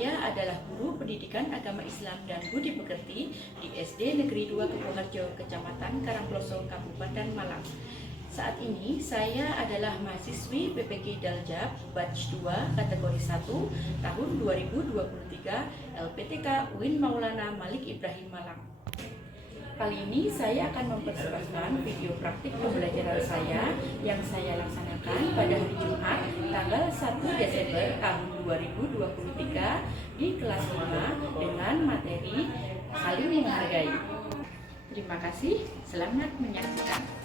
Saya adalah guru pendidikan agama Islam dan Budi Pekerti di SD Negeri 2 Kepoharjo, Kecamatan Karangploso, Kabupaten Malang. Saat ini saya adalah mahasiswi PPG Daljab Batch 2 kategori 1 tahun 2023 LPTK UIN Maulana Malik Ibrahim Malang. Kali ini saya akan mempersembahkan video praktik pembelajaran saya yang saya laksanakan pada hari Jumat tanggal 1 Desember tahun 2023 di kelas 5 dengan materi saling menghargai. Terima kasih, selamat menyaksikan.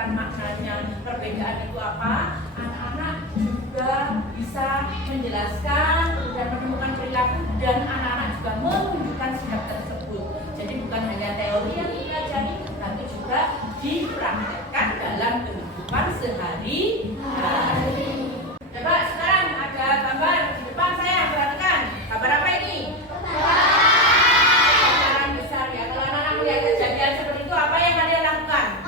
menentukan maknanya, perbedaan itu apa, anak-anak juga bisa menjelaskan dan menemukan perilaku, dan anak-anak juga menunjukkan sikap tersebut. Jadi bukan hanya teori yang dipelajari, tapi juga dipraktekkan dalam kehidupan sehari-hari. Coba sekarang ada gambar di depan saya, perhatikan. Gambar apa ini? Pacaran besar ya. Kalau anak-anak melihat kejadian seperti itu, apa yang kalian lakukan?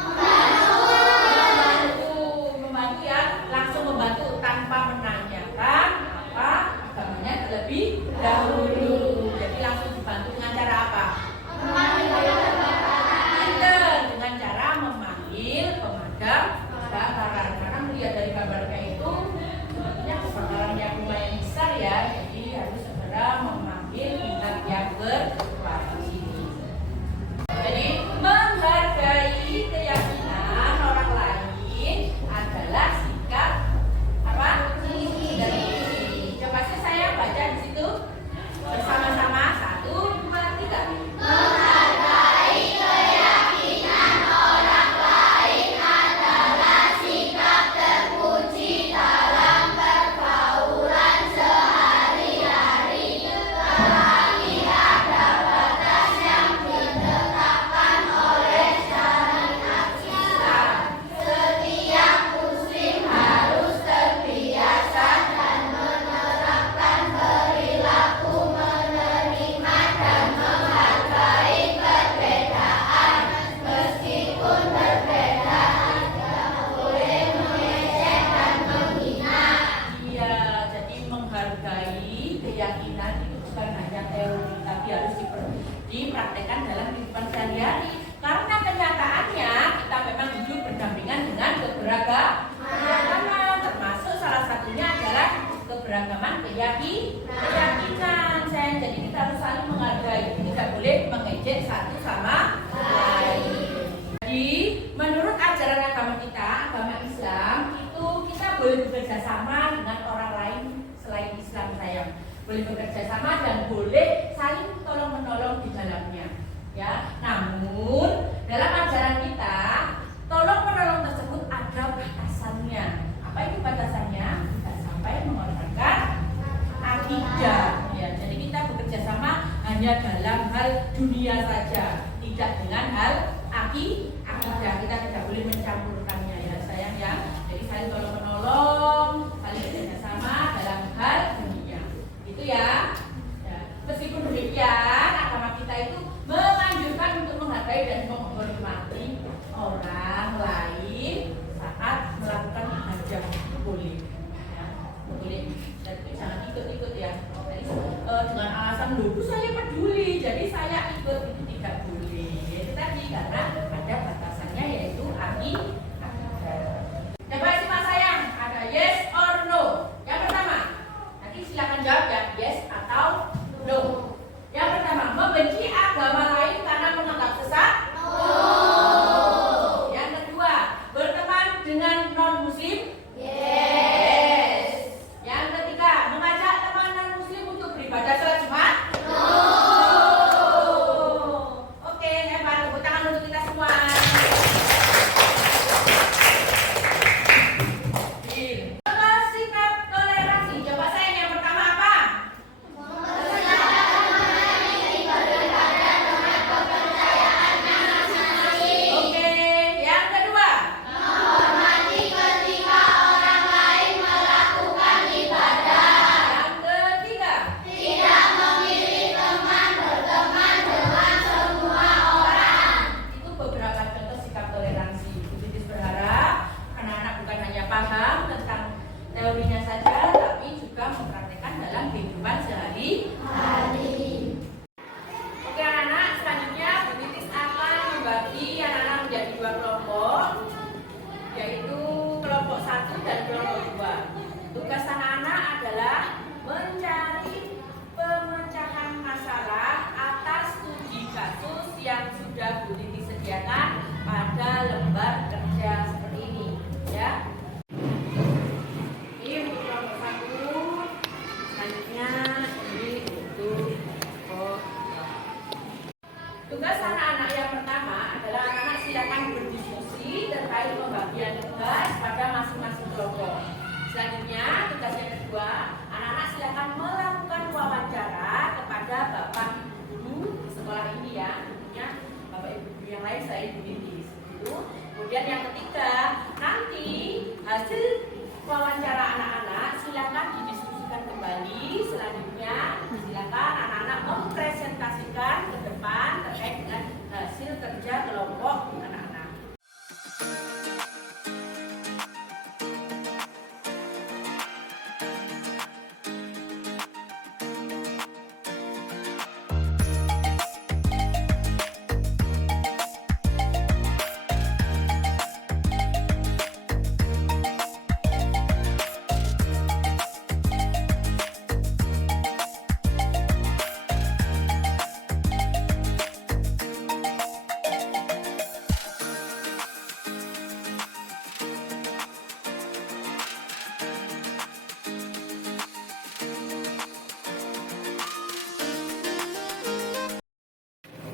Membantu ya, langsung membantu tanpa menanyakan apa agamanya terlebih dahulu. Jadi langsung dibantu dengan cara apa? Dengan cara memanggil pemadam kebakaran. Karena melihat dari gambarnya itu sepertinya kebakaran yang lumayan besar ya, jadi harus segera memanggil pihak yang berwajib. Jadi menghargai keyakinan orang lain adalah sikap apa? Dari coba saya baca di situ bersama-sama, 1, 2, 3. Menghargai keyakinan orang lain adalah sikap terpuji dalam pergaulan sehari-hari. Tetapi ada batas yang ditetapkan oleh syariat Islam. Setiap muslim harus terbiasa dan menerapkan perilaku menerima dan menghargai perbedaan. Meskipun berbeda, tidak boleh mengejek dan menghina. Iya, jadi menghargai keyakinan itu bukan hanya teori, tapi harus dipraktekkan dalam kehidupan sehari-hari. Karena kenyataannya kita memang hidup berdampingan dengan keberagaman, termasuk salah satunya adalah keberagaman keyakinan. Jadi kita harus saling menghargai, tidak boleh mengejek satu sama lain. Jadi menurut ajaran agama kita, agama Islam, itu kita boleh bekerja sama dengan orang lain selain Islam, sayang. Boleh bekerja sama dan boleh saling tolong menolong di dalamnya. Ya, namun dalam ajaran kita, tolong menolong tersebut ada batasannya. Apa itu batasannya? Tidak sampai mengorbankan akidah. Ya, jadi kita bekerja sama hanya dalam hal dunia saja, tidak dengan hal akidah. Kita tidak boleh mencampurkannya ya, sayang ya. Jadi saling tolong menolong, saling bekerja sama dalam hal dunia. Itu ya. Meskipun demikian, agama kita itu menganjurkan untuk menghargai dan menghormati orang lain saat melakukan ibadah. Boleh, ya, boleh. Dan jangan ikut-ikut ya. Jadi, dengan alasan dulu saya peduli, jadi saya ikut, itu tidak boleh. Itu tadi karena ada batasannya, yaitu akidah. Coba simak sayang, ada yes or no. Yang pertama, nanti silakan jawab ya, yes atau no. Yang pertama, membenci agama lain karena menganggap sesat. No. Yang kedua, berteman dengan non-muslim. Yes. Yang ketiga, mengajak teman non-muslim untuk beribadah salat Jumat. No. Oke, hebat. Tepuk tangan untuk kita semua. Sikap toleransi. Coba saya yang pertama apa? Oke, yang kedua. Menghormati ketika orang lain melakukan ibadah. Yang ketiga. Tidak memilih teman, berteman dengan semua orang. Itu beberapa contoh sikap toleransi. Titis berharap anak-anak bukan hanya paham tentang teorinya saja, tapi juga mempraktekkan dalam kehidupan sehari-hari. Oke anak-anak, selanjutnya Bu Titis akan membagi anak-anak menjadi 2 kelompok, yaitu kelompok 1 dan kelompok 2. Tugas anak-anak adalah mencari pemecahan masalah atas studi kasus yang sudah Bu Titis sediakan pada lembar kerja seperti ini, ya. Ini untuk kelompok 1, selanjutnya ini untuk kelompok 2. Tugas anak-anak yang pertama adalah anak-anak silakan berdiskusi terkait pembahasan kelompok. Selanjutnya, tugas yang kedua, anak-anak silakan melakukan wawancara kepada bapak ibu sekolah ini ya. Tentunya bapak ibu yang lain saya ibu ini. Kemudian yang ketiga, nanti hasil wawancara anak-anak silakan didiskusikan kembali. Selanjutnya, silakan anak-anak mempresentasikan ke depan terkait dengan hasil kerja kelompok anak-anak.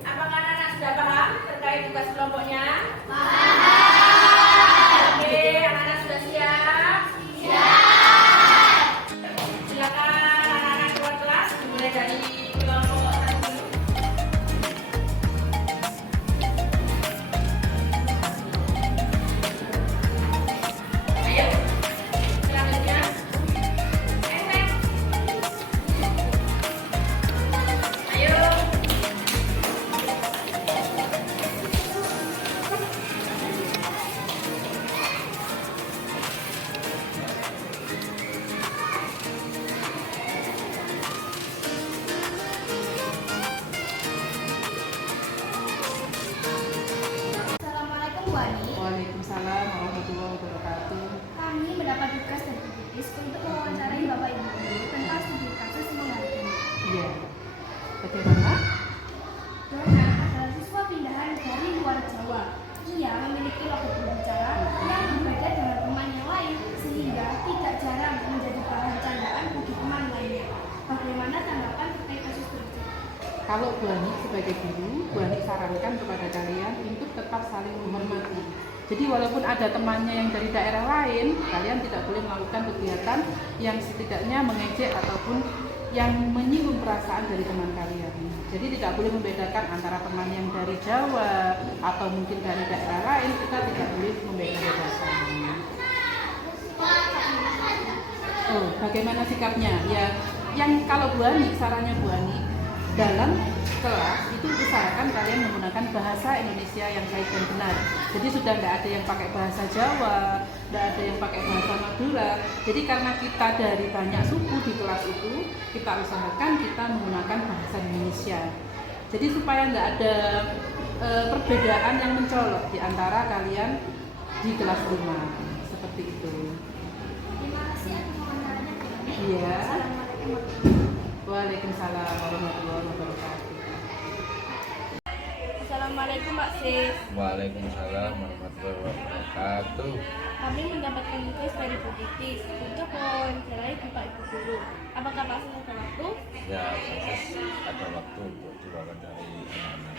Apakah anak-anak sudah paham terkait tugas kelompoknya? Paham. Oke, anak-anak sudah siap? Siap. Silakan anak-anak keluar kelas, dimulai dari kelompok 1 dulu. Ayo, selanjutnya. Ayo. Assalamualaikum Bu Ani. Waalaikumsalam warahmatullahi wabarakatuh. Kami mendapat tugas dari Bu Titis untuk mewawancarai Bapak Ibu guru tentang studi kasus menghadapi. Iya. Bagaimana? Dona adalah siswa pindahan dari luar Jawa. Ia memiliki logat berbicara yang berbeda dengan teman yang lain sehingga tidak jarang menjadi bahan candaan bagi teman lainnya. Bagaimana tanggapan terkait kasus tersebut? Kalau Bu Ani sebagai guru, Bu Ani sarankan kepada kalian untuk tetap saling menghormati. Jadi walaupun ada temannya yang dari daerah lain, kalian tidak boleh melakukan kegiatan yang setidaknya mengejek ataupun yang menyinggung perasaan dari teman kalian. Jadi tidak boleh membedakan antara teman yang dari Jawa atau mungkin dari daerah lain, kita tidak boleh membedakan. Oh, bagaimana sikapnya? Ya, yang kalau Bu Ani, sarannya Bu Ani, dalam kelas itu usahakan kalian menggunakan bahasa Indonesia yang baik dan benar. Jadi sudah tidak ada yang pakai bahasa Jawa, tidak ada yang pakai bahasa Madura. Jadi karena kita dari banyak suku di kelas itu, kita usahakan kita menggunakan bahasa Indonesia. Jadi supaya tidak ada perbedaan yang mencolok di antara kalian di kelas rumah. Seperti itu. Terima kasih atas wawancaranya Bu Ani. Iya. Assalamualaikum. Waalaikumsalam warahmatullahi wabarakatuh. Assalamualaikum Pak Sis. Waalaikumsalam warahmatullahi wabarakatuh. Kami mendapatkan tugas dari Bu Titis untuk mewawancarai Bapak Ibu guru. Apakah Pak Sis ada waktu? Ya, proses ada waktu untuk diwawancari anak-anak.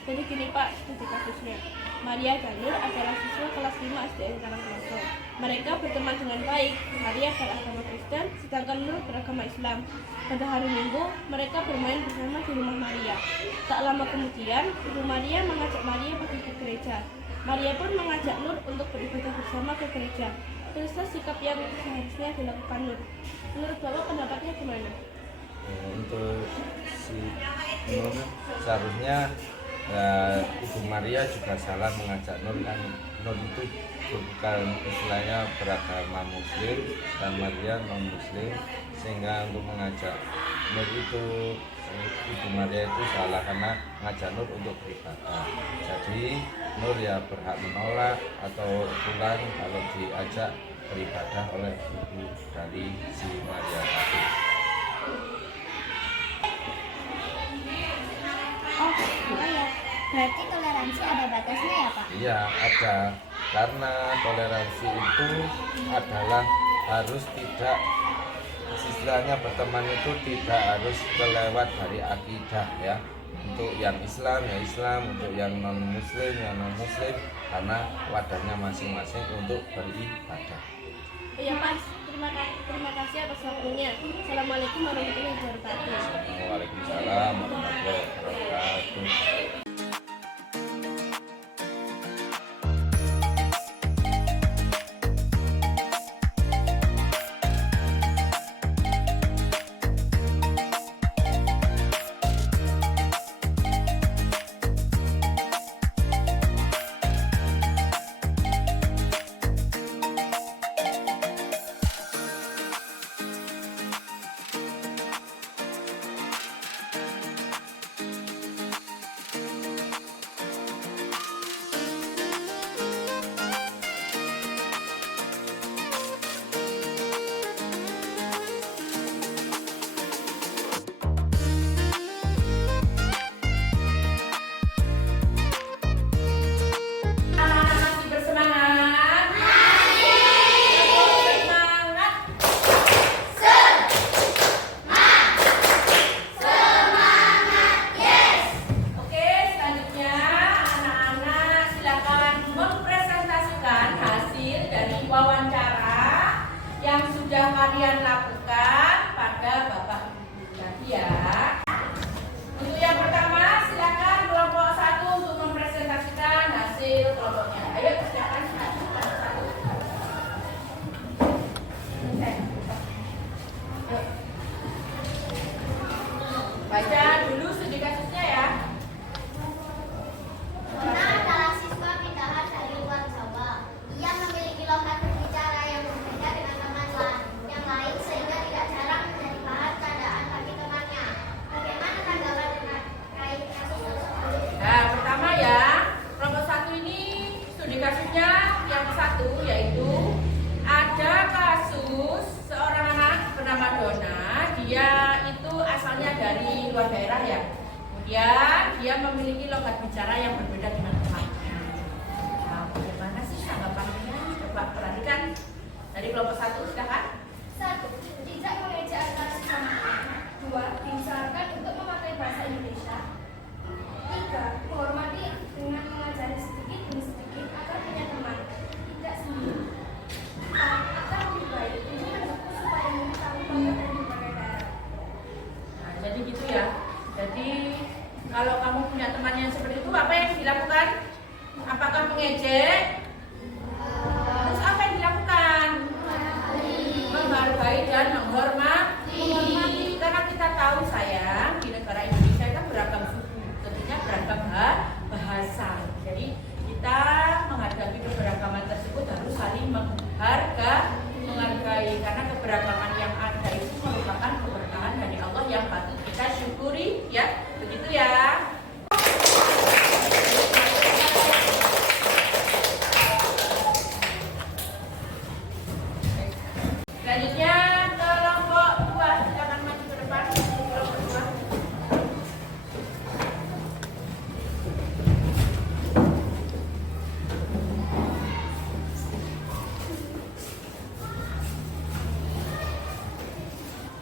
Jadi gini Pak, studi kasusnya. Maria dan Nur adalah siswa kelas 5 SDN Karangploso. Mereka berteman dengan baik. Maria beragama Kristen, sedangkan Nur beragama Islam. Pada hari Minggu, mereka bermain bersama di rumah Maria. Tak lama kemudian, Ibu Maria mengajak Maria pergi ke gereja. Maria pun mengajak Nur untuk beribadah bersama ke gereja. Teruslah sikap yang seharusnya dilakukan Nur. Menurut Bapak pendapatnya gimana? Untuk si Nur seharusnya Ibu Maria juga salah mengajak Nur, kan Nur itu bukan istilahnya beragama Muslim dan Maria non Muslim, sehingga untuk mengajak Nur itu Ibu Maria itu salah karena mengajak Nur untuk beribadah. Jadi Nur ya berhak menolak atau pulang kalau diajak beribadah oleh ibu dari si Maria tadi. Oh, ya. Berarti toleransi ada batasnya ya Pak? Iya, ada. Karena toleransi itu adalah harus tidak, istilahnya berteman itu tidak harus kelewat dari akidah ya. Untuk yang Islam ya Islam, untuk yang non Muslim ya non Muslim, karena wadahnya masing-masing untuk beribadah. Ya Pak, terima kasih atas waktunya. Assalamualaikum warahmatullahi wabarakatuh. Waalaikumsalam warahmatullahi wabarakatuh. Masih bersemangat? Semangat! Oke, selanjutnya anak-anak silakan mempresentasikan hasil dari wawancara yang sudah kalian lakukan pada Bapak Ibu tadi ya. Untuk yang pertama, silakan kelompok 1 untuk mempresentasikan hasil kelompoknya. Ayo silakan kelompok 1. Baca dulu studi kasusnya ya. Nona adalah siswa pindahan dari luar Jawa. Ia memiliki logat berbicara yang berbeda dengan teman yang lain sehingga tidak jarang menjadi bahan candaan bagi temannya. Bagaimana tanggapan terkait kasus tersebut? Nah, pertama ya, kelompok 1 ini studi kasusnya yang satu yaitu ada kasus seorang anak bernama Dona. Dia itu asalnya dari luar daerah ya. Kemudian dia memiliki logat bicara yang berbeda dengan temannya. Nah, bagaimana sih tanggapannya? Coba perhatikan dari kelompok 1, silakan. 1. Tidak mengejek antar sesama. 2. Diusahakan untuk memakai bahasa Indonesia. 3. Menghormati dengan mengajari sedikit demi sedikit agar punya teman, tidak sendiri. 4. Akan lebih baik ini mendukung supaya mengetahui banyak dari berbagai daerah. Nah, jadi gitu ya. Jadi kalau kamu punya teman yang seperti itu, apa yang dilakukan? Apakah mengejek? Terus apa yang dilakukan? Menghargai dan menghormati. Karena kita tahu sayang, di negara Indonesia itu beragam suku, tentunya beragam bahasa. Jadi kita menghadapi keberagaman tersebut harus saling menghargai karena keberagaman yang ada itu merupakan keberkahan dari Allah yang patut kita syukuri ya. Begitu ya. Selanjutnya kelompok 2, silakan maju ke depan. Kelompok 2.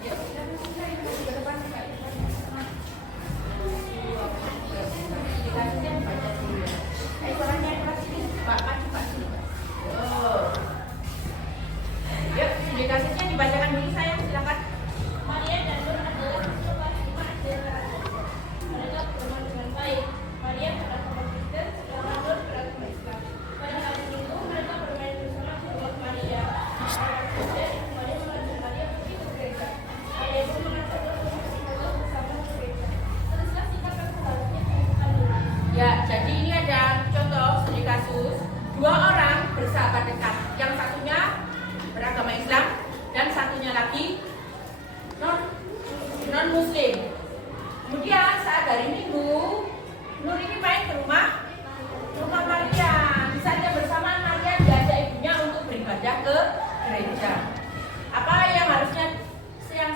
Yuk, silakan maju ke depan. Dikasihnya baca dulu ya. Suaranya keras ini, Pak, maju Pak sini, Pak. Yuk, indikasinya dibacakan dulu sayang, silakan. Maria dan Nur adalah siswa kelas 5 SD Karangploso. Mereka berteman dengan baik. Maria beragama Kristen, sedangkan Nur beragama Islam. Pada hari Minggu, mereka bermain bersama di rumah Maria. Pada sore, Maria mengajak Maria pergi ke gereja. Maria pun mengajak Nur untuk bersikap bersama ke gereja. Teruslah sikap yang seharusnya dilakukan Nur. Ya, jadi ini ada contoh studi kasus 2 orang bersahabat dekat. Yang satunya beragama Islam dan satunya lagi non Muslim. Kemudian saat hari Minggu, Nur ini main ke rumah Maria. Di saat yang bersamaan Maria diajak ibunya untuk beribadah ke gereja. Apa yang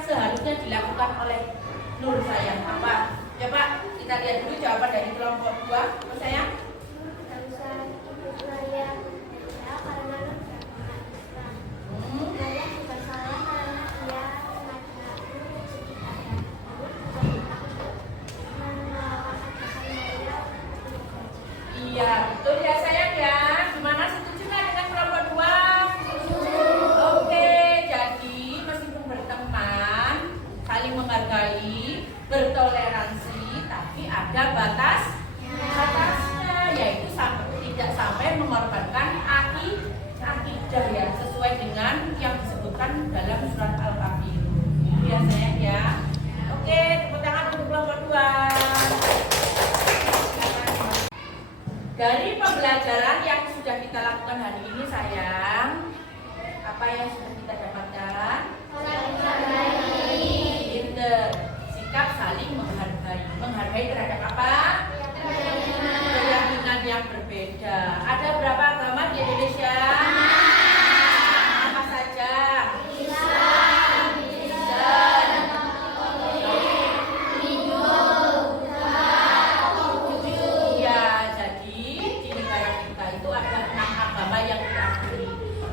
seharusnya dilakukan oleh Nur sayang? Apa? Coba kita lihat dulu jawaban dari kelompok 2, sayang. Tidak usah ikut Maria ya, karena Nur beragama Islam. Maria juga salah karena dia mengajak Nur untuk ibadah. Nur juga tidak menolak ajakan Maria untuk gereja. Iya, betul ya sayang ya. Gimana, setuju nggak dengan kelompok 2? Oke, ada batasnya, yaitu tidak sampai mengorbankan akidah ya, sesuai dengan yang disebutkan dalam surat Al-Kafirun. Ya sayang ya. Oke, tepuk tangan untuk kelompok 2. Dari pembelajaran yang sudah kita lakukan hari ini sayang, apa yang sudah kita dapatkan? Pinter. Sikap saling menghargai. Menghargai terhadap apa? Keyakinan yang berbeda. Ada berapa agama di Indonesia? Apa saja? Ya, jadi di negara kita itu ada 6 agama yang diakui.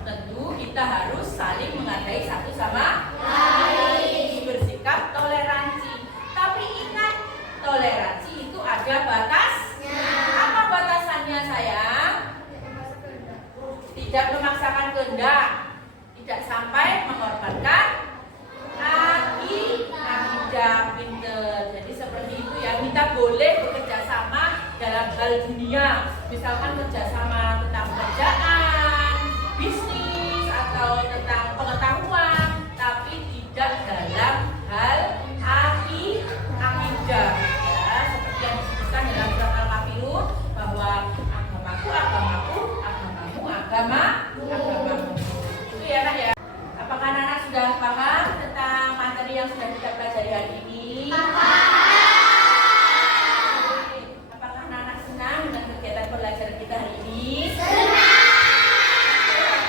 Tentu kita harus saling menghargai satu sama lain, bersikap toleransi. Tapi ingat, toleransi itu ada batasnya. Apa batasannya sayang? Tidak memaksakan kehendak, tidak sampai mengorbankan akidah. Pinter. Jadi seperti itu ya, kita boleh bekerja sama dalam hal dunia, misalkan kerjasama tentang pekerjaan, bisnis atau tentang pengetahuan, tapi tidak dalam hal akidah ya, seperti yang disebutkan dalam surat Al-Kafirun bahwa agamamu, agamamu. Itu ya nak ya. Apakah anak-anak sudah paham tentang materi yang sudah kita pelajari hari ini? Apakah anak-anak senang dengan kegiatan pelajaran kita hari ini?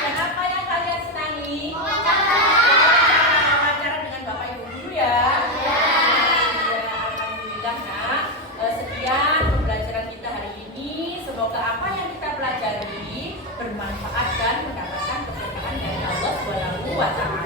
Dan apa yang kalian senangi? Wawancara dengan Bapak Ibu guru ya. Alhamdulillah nak. Sekian pembelajaran kita hari ini. Semoga apa yang kita pelajari bermanfaat dan mendapatkan keberkahan dari Allah Subhanahu wa Ta'ala.